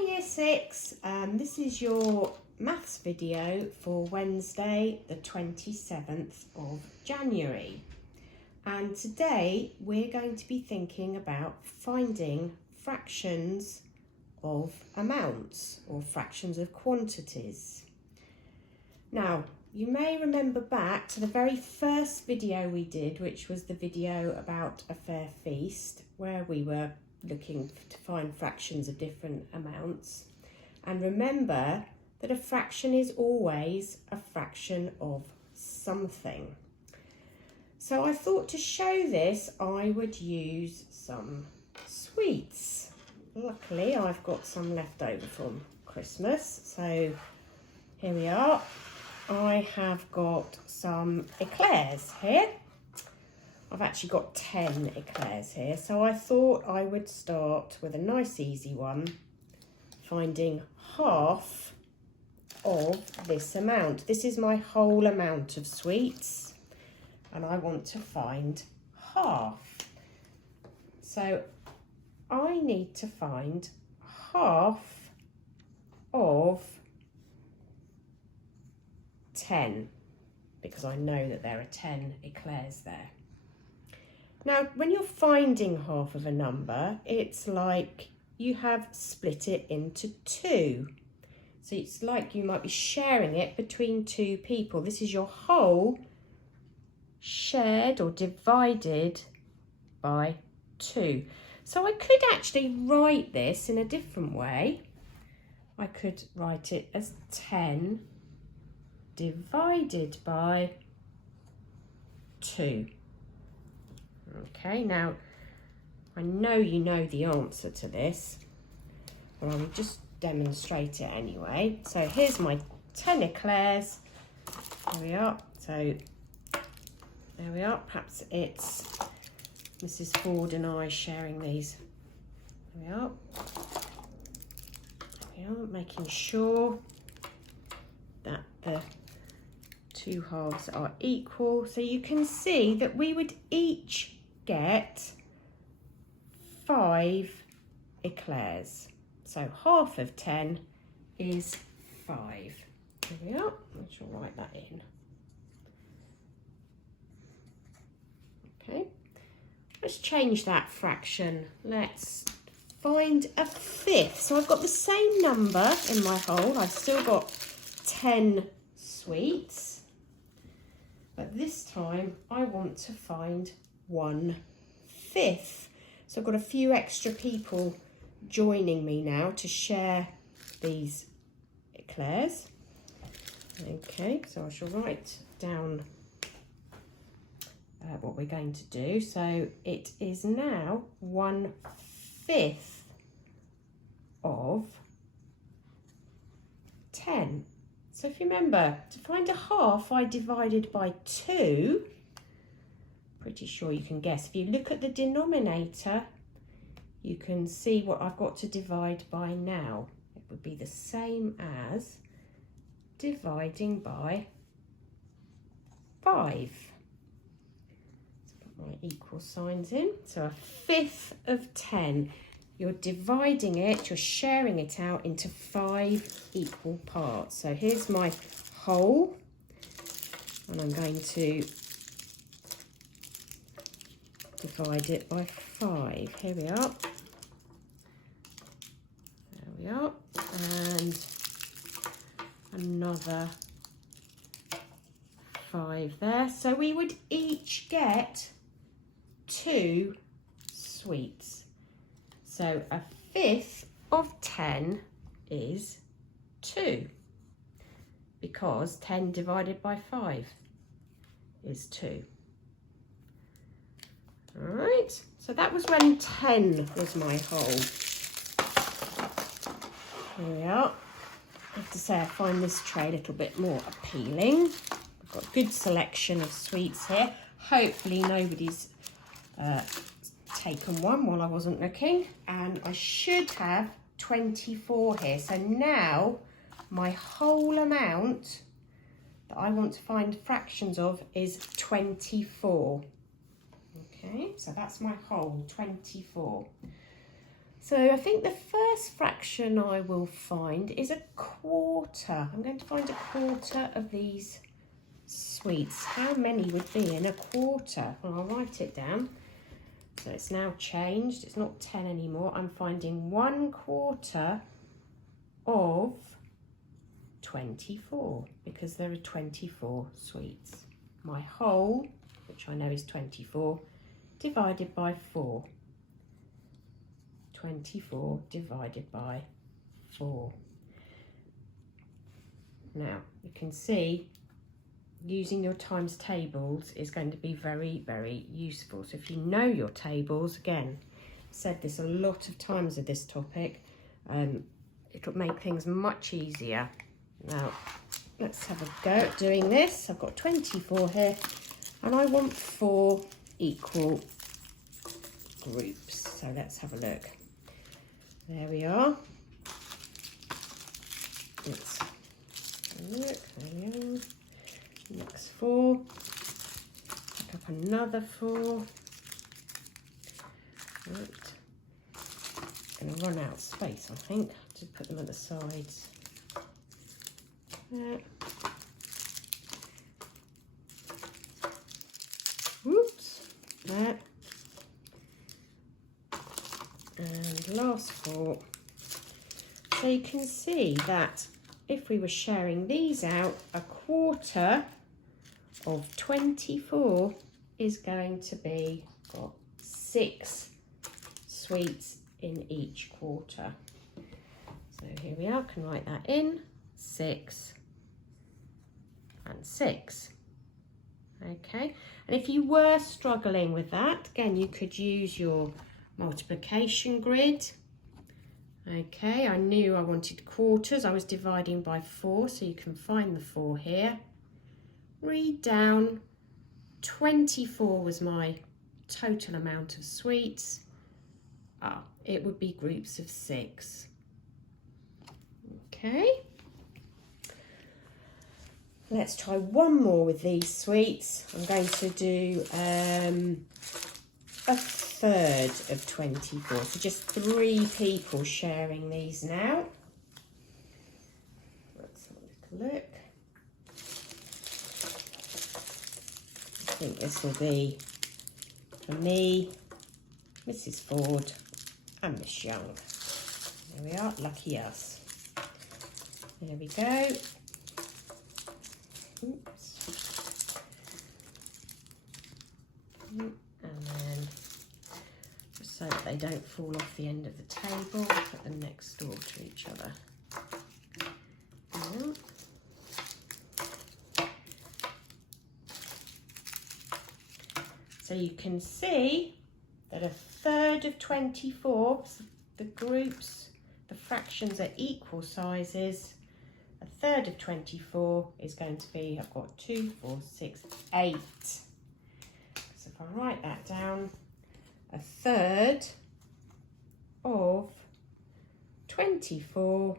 Hi Year 6, this is your maths video for Wednesday the 27th of January, and today we're going to be thinking about finding fractions of amounts or fractions of quantities. Now you may remember back to the very first video we did, which was the video about a fair feast, where we were looking to find fractions of different amounts. And remember that a fraction is always a fraction of something. So I thought to show this I would use some sweets. Luckily I've got some left over from Christmas, so here we are. I have got some eclairs here. I've actually got 10 eclairs here, so I thought I would start with a nice easy one, finding half of this amount. This is my whole amount of sweets, and I want to find half. So I need to find half of 10, because I know that there are 10 eclairs there. Now, when you're finding half of a number, it's like you have split it into two. So it's like you might be sharing it between two people. This is your whole shared or divided by two. So I could actually write this in a different way. I could write it as 10 divided by 2. Okay, now I know you know the answer to this, but I will just demonstrate it anyway. So here's my 10 eclairs. There we are. So there we are. Perhaps it's Mrs. Ford and I sharing these. There we are. There we are, making sure that the two halves are equal. So you can see that we would each get 5 eclairs. So half of 10 is 5. Here we are. I shall write that in. Okay. Let's change that fraction. Let's find a fifth. So I've got the same number in my whole. I've still got 10 sweets. But this time I want to find 1/5. So I've got a few extra people joining me now to share these eclairs. Okay, so I shall write down what we're going to do. So it is now 1/5 of 10. So if you remember, to find a half, I divided by 2. Pretty sure you can guess. If you look at the denominator, you can see what I've got to divide by now. It would be the same as dividing by 5. Let's put my equal signs in. So 1/5 of 10. You're dividing it, you're sharing it out into 5 equal parts. So here's my whole, and I'm going to divide it by 5. Here we are. There we are. And another 5 there. So we would each get 2 sweets. So 1/5 of 10 is 2, because 10 divided by 5 is 2. All right, so that was when 10 was my whole. Here we are. I have to say I find this tray a little bit more appealing. I've got a good selection of sweets here. Hopefully nobody's taken one while I wasn't looking, and I should have 24 here. So now my whole amount that I want to find fractions of is 24. Okay, so that's my whole, 24. So I think the first fraction I will find is a quarter. I'm going to find a quarter of these sweets. How many would be in a quarter? Well, I'll write it down. So it's now changed. It's not 10 anymore. I'm finding 1/4 of 24 because there are 24 sweets. My whole, which I know is 24, divided by 4. 24 divided by 4. Now, you can see using your times tables is going to be very, very useful. So if you know your tables, again, I've said this a lot of times with this topic, it'll make things much easier. Now, let's have a go at doing this. I've got 24 here, and I want 4 equal groups. So let's have a look. There we are. Let's have a look. There we are. Next 4. Pick up another 4. Right. Going to run out of space, I think. Just put them at the sides. There. Whoops. There. And last 4. So you can see that if we were sharing these out, a quarter of 24 is going to be 6 sweets in each quarter. So here we are, I can write that in, 6 and 6. Okay, and if you were struggling with that, again, you could use your multiplication grid. Okay, I knew I wanted quarters. I was dividing by 4, so you can find the 4 here. Read down, 24 was my total amount of sweets. It would be groups of 6. Okay. Let's try one more with these sweets. I'm going to do a third of 24, so just 3 people sharing these now. Let's have a little look. I think this will be for me, Mrs. Ford and Miss Young. There we are, lucky us. There we go. Oops. And then, just so that they don't fall off the end of the table, put them next door to each other. Yeah. So you can see that a third of 24, the groups, the fractions are equal sizes. A third of 24 is going to be, I've got 2, 4, 6, 8. So if I write that down, a third of 24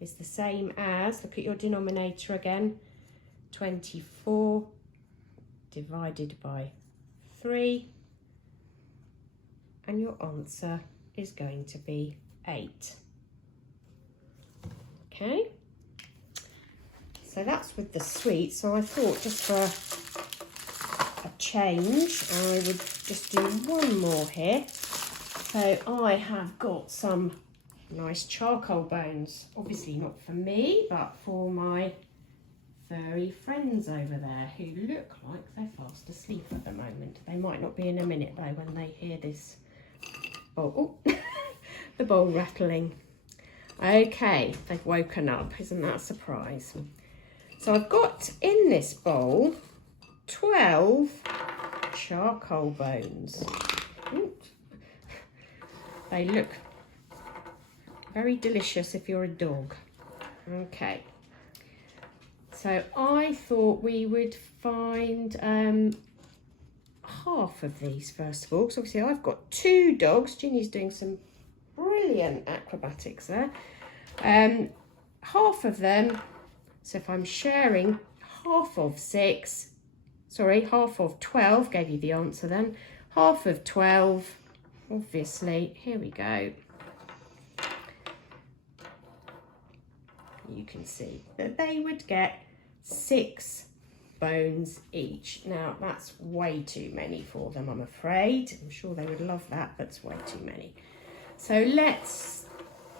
is the same as, look at your denominator again, 24 divided by 3, and your answer is going to be 8. Okay, so that's with the sweets. So I thought just for a change, I would just do one more here. So I have got some nice charcoal bones, obviously not for me, but for my furry friends over there who look like they're fast asleep at the moment. They might not be in a minute though when they hear this bowl, the bowl rattling. Okay, they've woken up, isn't that a surprise? So I've got in this bowl 12 charcoal bones. Oops. They look very delicious if you're a dog. Okay. So I thought we would find half of these first of all, because obviously I've got 2 dogs. Ginny's doing some brilliant acrobatics there. Half of them, so if I'm sharing half of 12, gave you the answer then. Half of 12, obviously, here we go. you can see, that they would get 6 bones each. Now that's way too many for them, I'm afraid. I'm sure they would love that, but it's way too many. So let's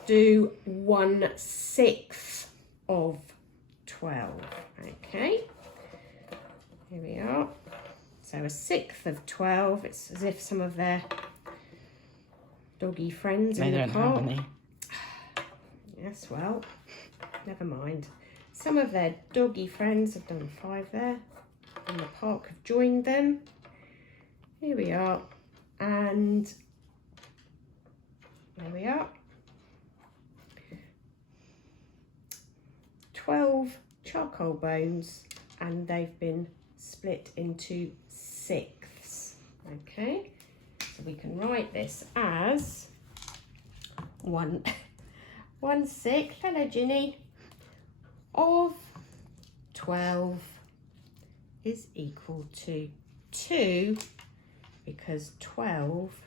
do 1/6 of 12. Okay, here we are. So 1/6 of 12. It's as if some of their doggy friends in the park. They don't have any. Yes, well, never mind. Some of their doggy friends have done 5 there. In the park have joined them. Here we are. And there we are. 12 charcoal bones, and they've been split into 6ths. Okay, so we can write this as 1/6, hello Ginny, of 12 is equal to 2, because 12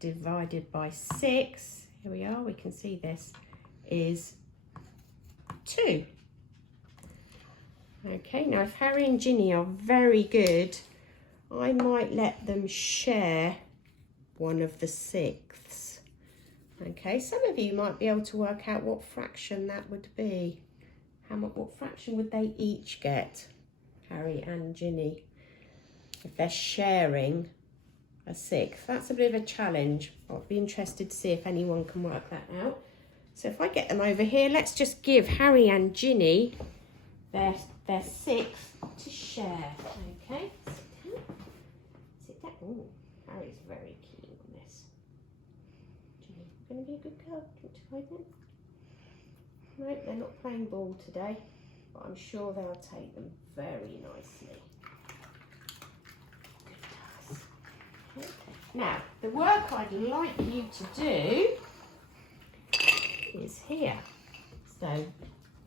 divided by 6, here we are, we can see this, is 2. Okay, now if Harry and Ginny are very good, I might let them share one of the 6ths. Okay, some of you might be able to work out what fraction that would be. What fraction would they each get, Harry and Ginny, if they're sharing a 6th? That's a bit of a challenge. I'll be interested to see if anyone can work that out. So if I get them over here, let's just give Harry and Ginny their 6th to share. Okay, sit down. Oh, Harry's very keen on this. Ginny, going to be a good girl. Do you want to hide them? No, they're not playing ball today, but I'm sure they'll take them very nicely. Good task. Okay. Now, the work I'd like you to do is here. So,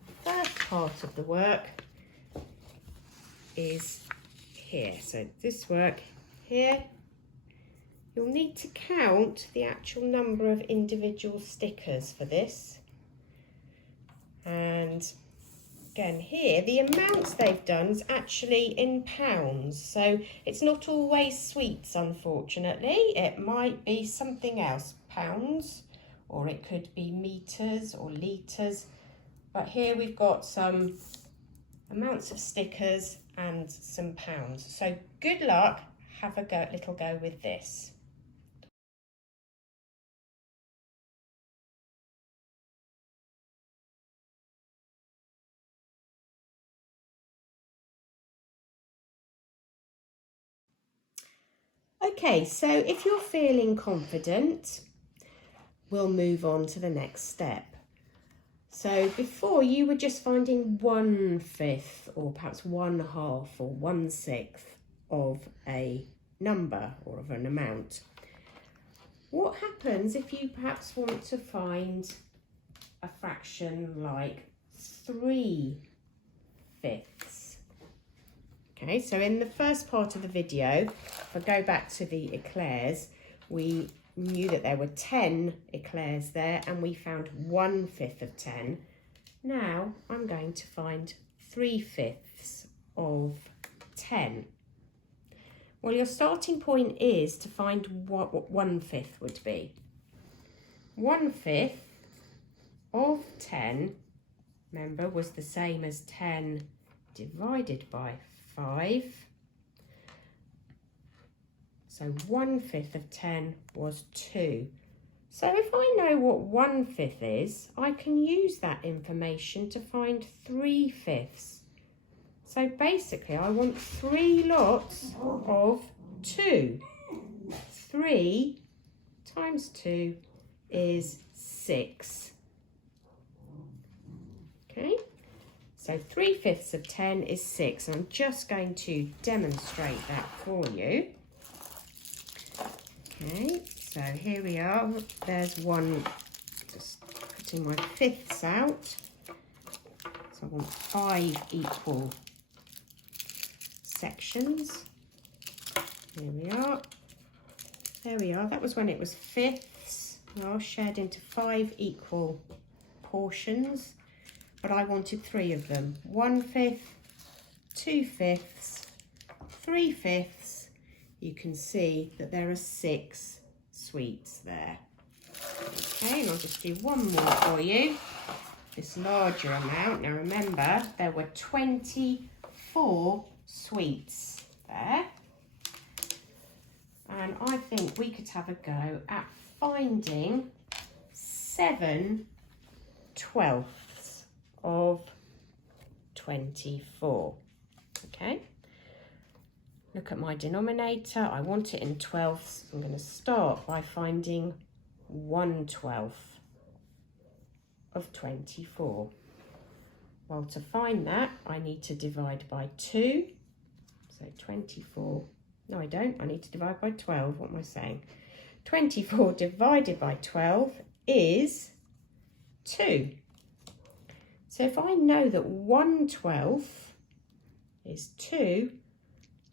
the first part of the work is here. So, this work here, you'll need to count the actual number of individual stickers for this. And again here, the amounts they've done is actually in pounds. So it's not always sweets, unfortunately. It might be something else, pounds, or it could be meters or litres. But here we've got some amounts of stickers and some pounds. So good luck, have a little go with this. Okay, so if you're feeling confident, we'll move on to the next step. So before, you were just finding 1/5 or perhaps 1/2 or 1/6 of a number or of an amount. What happens if you perhaps want to find a fraction like 3/5? Okay, so in the first part of the video, if I go back to the eclairs, we knew that there were 10 eclairs there and we found 1/5 of 10. Now I'm going to find 3/5 of 10. Well, your starting point is to find what 1/5 would be. 1/5 of 10, remember, was the same as 10 divided by 5. So 1/5 of 10 was 2. So if I know what 1/5 is, I can use that information to find 3/5. So basically I want 3 lots of 2. 3 times 2 is 6. Okay, so 3/5 of 10 is 6. And I'm just going to demonstrate that for you. Okay, so here we are. There's one, just putting my 5ths out. So I want 5 equal sections. Here we are. There we are. That was when it was 5ths. Well, shared into 5 equal portions. but I wanted 3 of them. 1/5, 2/5, 3/5. You can see that there are 6 sweets there. Okay, and I'll just do one more for you. This larger amount. Now remember, there were 24 sweets there. And I think we could have a go at finding 7/12 of 24. Okay, look at my denominator. I want it in 12ths. I'm going to start by finding 1/12 of 24. Well, to find that, I need to divide by 2. So 24. No, I don't. I need to divide by 12. What am I saying? 24 divided by 12 is 2. So if I know that 1/12 is 2,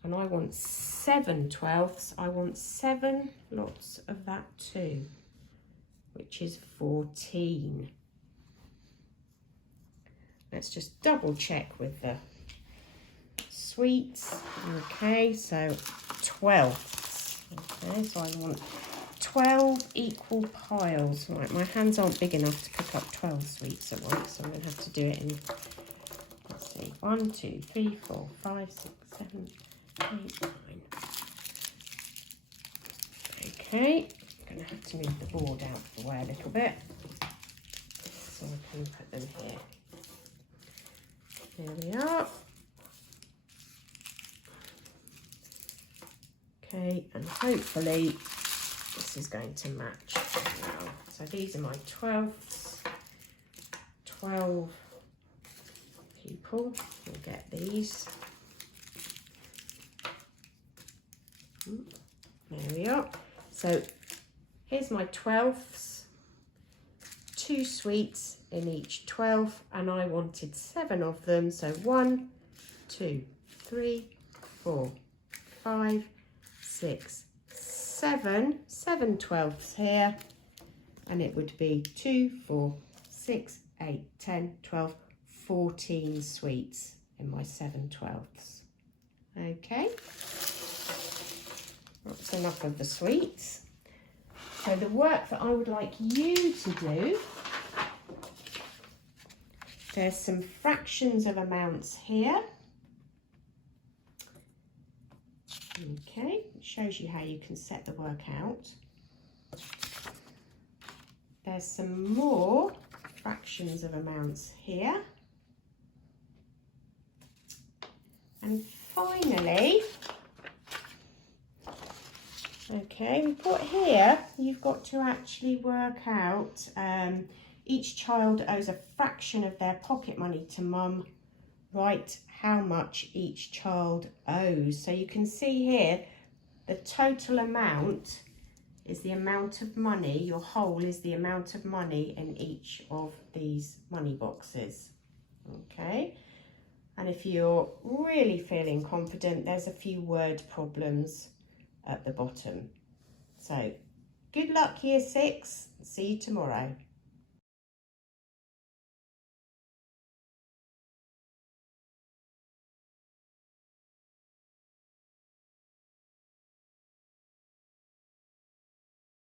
and I want 7/12, I want 7 lots of that 2, which is 14. Let's just double check with the sweets. Okay, so 12. Okay, so I want 12 equal piles. Right, my hands aren't big enough to pick up 12 sweets at once, so I'm going to have to do it in, let's see, 1, 2, 3, 4, 5, 6, 7, 8, 9. Okay, I'm going to have to move the board out of the way a little bit, so I can put them here. Here we are. Okay, and hopefully this is going to match now. So these are my 12ths. 12 people will get these. There we are. So here's my 12ths. 2 sweets in each 12, and I wanted 7 of them. So 1, 2, 3, 4, 5, 6, 7, 7/12 here, and it would be 2, 4, 6, 8, 10, 12, 14 sweets in my 7/12. Okay, that's enough of the sweets. So the work that I would like you to do, there's some fractions of amounts here. Okay, it shows you how you can set the work out. There's some more fractions of amounts here. And finally, okay, we put here, you've got to actually work out, each child owes a fraction of their pocket money to mum. Write how much each child owes. So you can see here, the total amount is the amount of money, your whole is the amount of money in each of these money boxes. Okay, and if you're really feeling confident, there's a few word problems at the bottom. So good luck, Year 6. See you tomorrow.